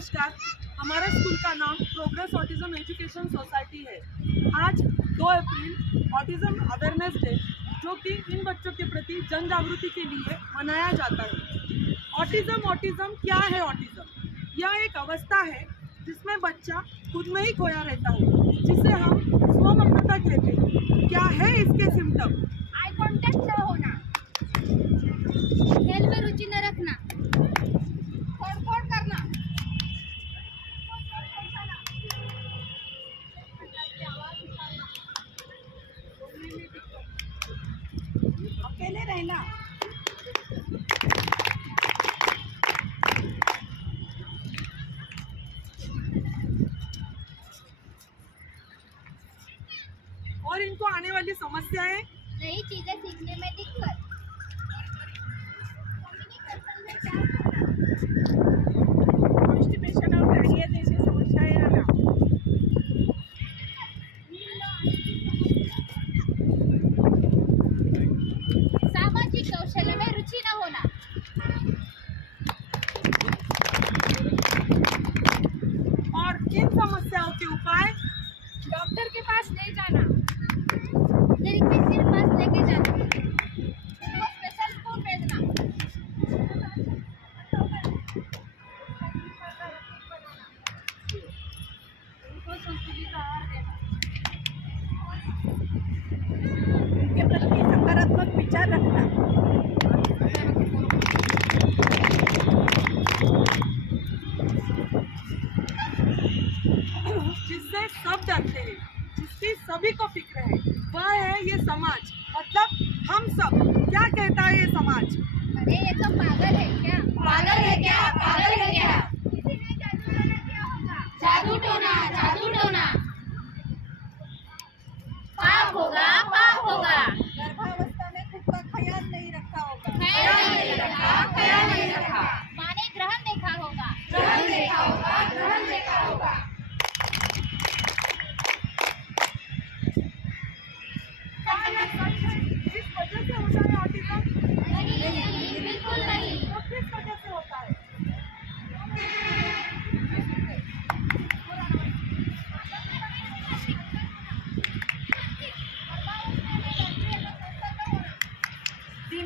नमस्कार हमारा स्कूल का नाम प्रोग्रेस ऑटिज्म एजुकेशन सोसाइटी है आज 2 अप्रैल ऑटिज्म अवेयरनेस डे जो कि इन बच्चों के प्रति जन जागृति के लिए मनाया जाता है ऑटिज्म ऑटिज्म क्या है ऑटिज्म यह एक अवस्था है जिसमें बच्चा खुद में ही खोया रहता है जिसे हम स्वमग्नता और इनको आने वाली समस्या है नई चीजें सीखने में दिक्कत कौशल्य में रुचि न होना और किन समस्याओं के उपाय डॉक्टर के पास ले जाना के पास लेके जाना सभी को फिक्र है वह है ये समाज मतलब हम सब क्या कहता है ये समाज अरे ये तो पागल है क्या पागल है क्या पागल है क्या जादू टोना जादू टोना तो तो पाप होगा पाप होगा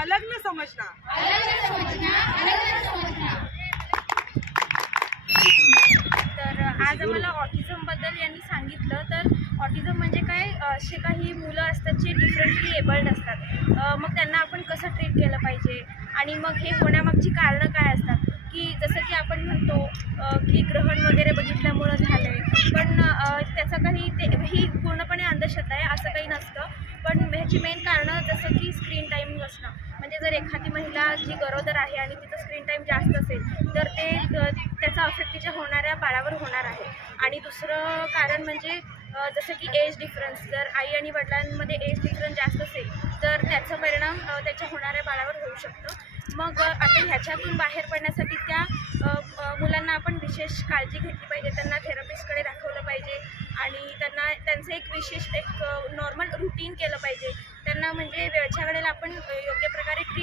अलग न अलग आज आम्हाला ऑटिझमबद्दल यांनी सांगितलं तर ऑटिझम म्हणजे काय असे काही मुलं असतात जे डिफरंटली एबल्ड असतात मग त्यांना आपण कसं ट्रीट केलं पाहिजे आणि मग हे होण्यामागची कारणं काय असतात की जसं की आपण म्हणतो की ग्रहण वगैरे बघितल्यामुळं झालं आहे पण त्याचा काही ते ही पूर्णपणे अंधश्रद्धा आहे असं काही नसतं पण ह्याची मेन कारणं जसं की स्क्रीन टाईम असणं म्हणजे जर एखादी महिला जी गरोदर आहे आणि तिचा स्क्रीन टाईम जास्त असेल तर ते त्याचा अफेक्ट तिच्या होणाऱ्या बाळावर होणार आहे आणि दुसरं कारण म्हणजे जसं की एज डिफरन्स जर आई आणि वडिलांमध्ये एज परिणाम त्याच्या होणाऱ्या बाळावर होऊ शकतो मग आता ह्याच्यातून बाहेर पडण्यासाठी त्या मुलांना आपण विशेष काळजी घेतली पाहिजे त्यांना थेरपिस्टकडे दाखवलं पाहिजे आणि त्यांना त्यांचं एक विशेष एक नॉर्मल रुटीन केलं पाहिजे त्यांना म्हणजे वेळच्या वेळेला आपण योग्य प्रकारे